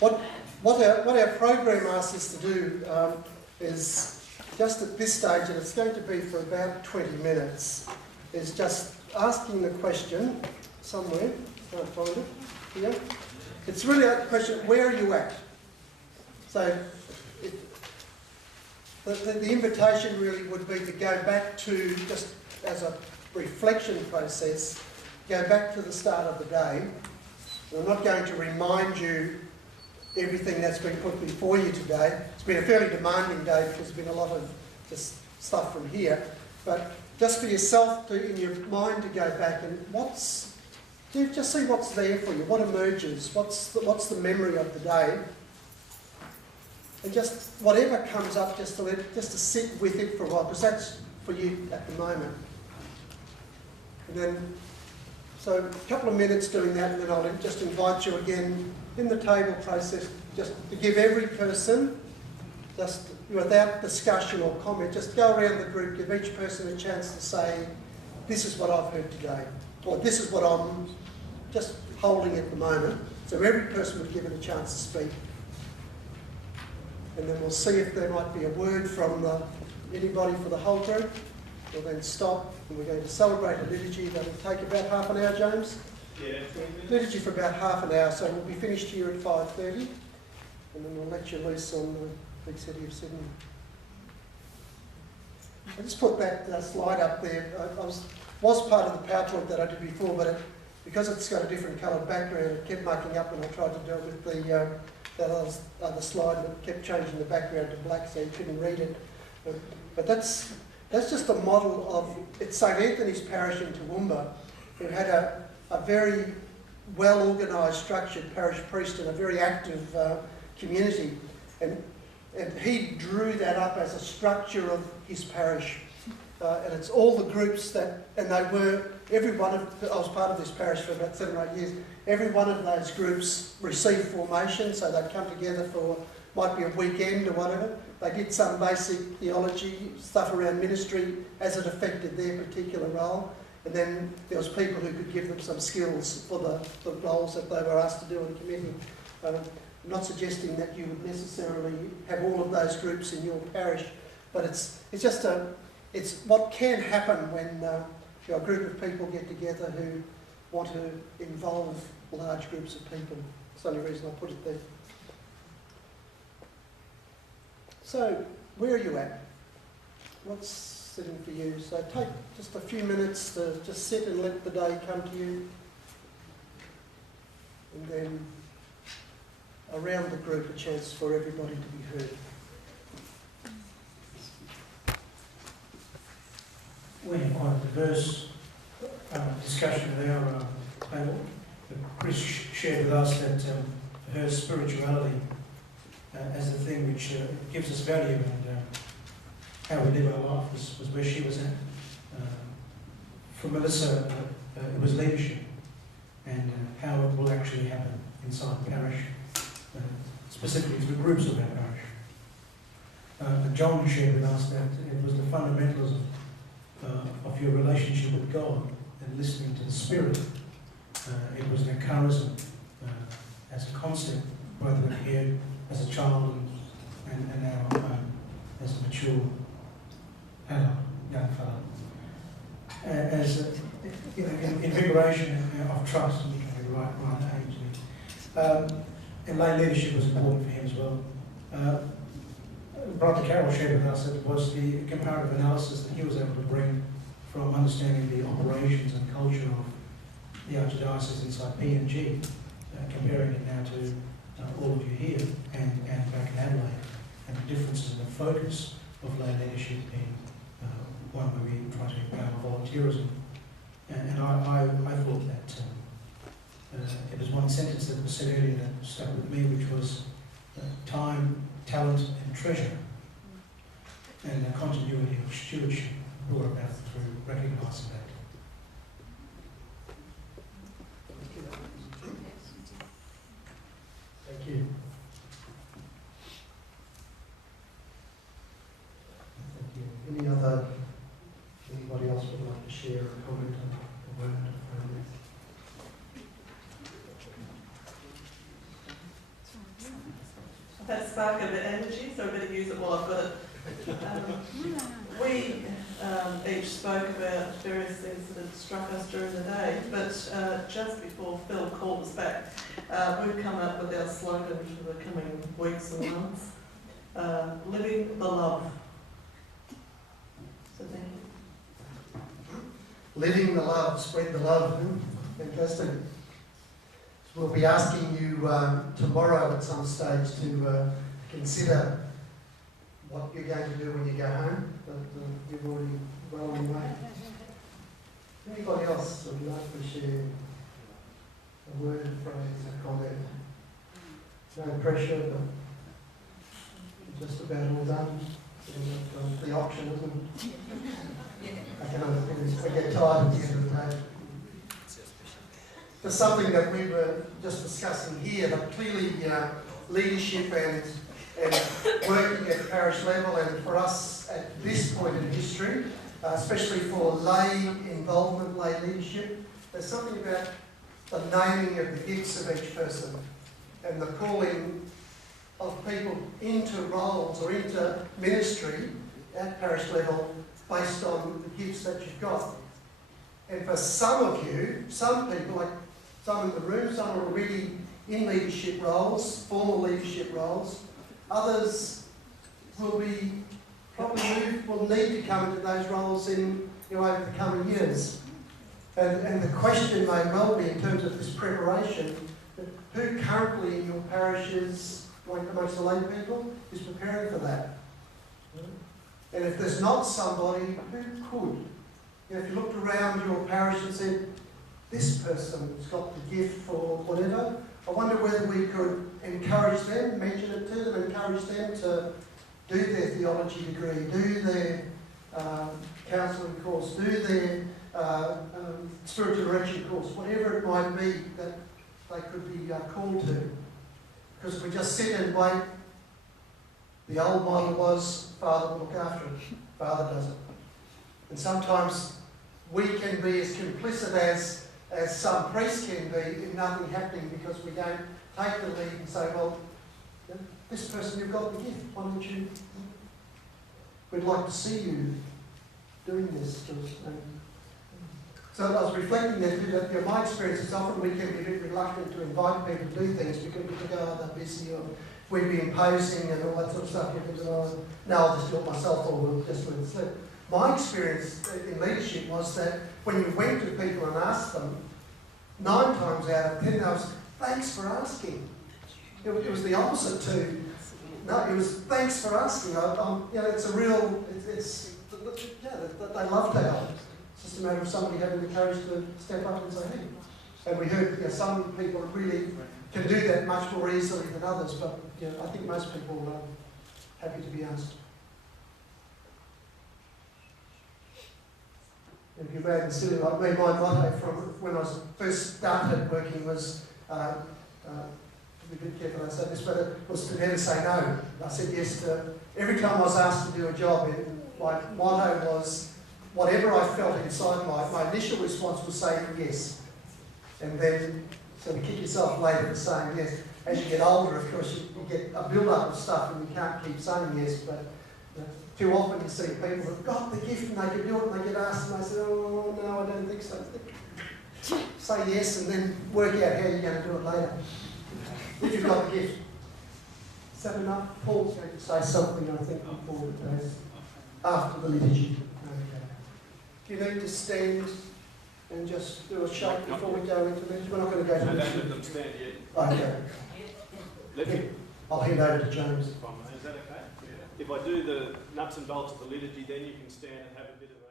what our program asks us to do is just at this stage, and it's going to be for about 20 minutes, is just asking the question somewhere. Can't find it here. It's really a question: where are you at? So the invitation really would be to go back to, just as a reflection process, go back to the start of the day. I'm not going to remind you everything that's been put before you today. It's been a fairly demanding day because there's been a lot of just stuff from here. But just for yourself, in your mind, to go back and just see what's there for you, what emerges, what's the memory of the day. And just whatever comes up, just to sit with it for a while, because that's for you at the moment. And then, so a couple of minutes doing that, and then I'll just invite you again in the table process, just to give every person, just without discussion or comment, just go around the group, give each person a chance to say, this is what I've heard today, or this is what I'm just holding at the moment. So every person would give it a chance to speak. And then we'll see if there might be a word from anybody for the whole group. We'll then stop, and we're going to celebrate a liturgy that'll take about half an hour, James? Yeah. Liturgy for about half an hour, so we'll be finished here at 5:30, and then we'll let you loose on the big city of Sydney. I just put that slide up there. I was part of the PowerPoint that I did before, but because it's got a different coloured background, it kept mucking up when I tried to do it with that other slide that kept changing the background to black, so you couldn't read it. But that's just a model of, it's St Anthony's Parish in Toowoomba, who had a very well-organised, structured parish priest and a very active community. And he drew that up as a structure of his parish. And it's all the groups that, and they were, I was part of this parish for about 7 or 8 years, every one of those groups received formation, so they'd come together for, might be a weekend or whatever. They did some basic theology, stuff around ministry as it affected their particular role. And then there was people who could give them some skills for the roles that they were asked to do in the committee. I'm not suggesting that you would necessarily have all of those groups in your parish, but it's what can happen when a group of people get together who want to involve large groups of people. That's the only reason I put it there. So, where are you at? What's sitting for you? So take just a few minutes to just sit and let the day come to you. And then around the group, a chance for everybody to be heard. We have quite a diverse discussion at our panel. Chris shared with us that her spirituality as the thing which gives us value and how we live our life was where she was at. For Melissa, it was leadership and how it will actually happen inside the parish, specifically through groups of our parish. John shared with us that it was the fundamentals of your relationship with God and listening to the Spirit. It was an encouragement as a concept, both when here as a child and now as a mature adult, young fellow. As invigoration of trust, and you can be right age. And lay leadership was important for him as well. Brother Carroll shared with us that it was the comparative analysis that he was able to bring from understanding the operations and culture of the Archdiocese inside PNG, comparing it now to all of you here and back in Adelaide, and the differences in the focus of lay leadership being one where we try to empower volunteerism. And I thought that it was one sentence that was said earlier that stuck with me, which was time, talent and treasure, and the continuity of stewardship brought about through recognising that. Thank you. Anybody else would like to share a comment or a word? that spark of energy, so I better use it while I've got it. We each spoke about various things that had struck us during the day, but just before Phil called us back, we've come up with our slogan for the coming weeks and months, living the love. So thank you. Living the love, spread the love. Fantastic. We'll be asking you tomorrow at some stage to consider what you're going to do when you go home, but you've already well on your way. Anybody else would like to share a word, a phrase, a comment? No pressure, but just about all done. The option, isn't it? I can understand. I get tired at the end of the day. There's something that we were just discussing here, that clearly leadership and working at parish level, and for us at this point in history, especially for lay involvement, lay leadership, there's something about the naming of the gifts of each person and the calling of people into roles or into ministry at parish level based on the gifts that you've got. And for some of you, some people, like some in the room, some are already in leadership roles, formal leadership roles. Others will be will need to come into those roles in over the coming years. And the question may well be, in terms of this preparation, who currently in your parishes, amongst the lay people, is preparing for that? And if there's not somebody, who could? If you looked around your parish and said, this person's got the gift for whatever, I wonder whether we could encourage them, mention it to them, encourage them to do their theology degree, do their counselling course, do their spiritual direction course, whatever it might be that they could be called to. Because if we just sit and wait, the old model was Father will look after it, Father does it. And sometimes we can be as complicit as some priests can be in nothing happening, because we don't take the lead and say, well, this person, you've got the gift, why don't you? We'd like to see you doing this. So I was reflecting that my experience is often we can be a bit reluctant to invite people to do things because we think, oh, they're busy, or we'd be imposing and all that sort of stuff. You think, oh, no, I'll just do it myself, or we'll just let it slip. My experience in leadership was that when you went to people and asked them, 9 times out of 10, they was, thanks for asking. It was the opposite to, no, it was thanks for asking. It's a real, they love to help. It's just a matter of somebody having the courage to step up and say, hey. And we heard some people really can do that much more easily than others, but I think most people are happy to be asked. If you're bad and silly like me, my motto from when I first started working was, to be a bit careful I say this, but it was to never say no. I said yes to, every time I was asked to do a job, my motto was, whatever I felt inside, my initial response was saying yes. And then, so to kick yourself later for saying yes. As you get older, of course, you get a build-up of stuff and you can't keep saying yes, but too often you see people who've got the gift and they can do it, and they get asked and they say, oh, no, I don't think so. Say yes and then work out how you're going to do it later. If you've got the gift. Is that enough? Paul's going to say something, I think, before the days, after the liturgy. Okay. Do you need to stand and just do a shake before we go into liturgy? We're not going to go to liturgy. Don't let them stand yet. Okay. I'll hand over to James. Is that okay? Yeah. If I do the nuts and bolts of the liturgy, then you can stand and have a bit of a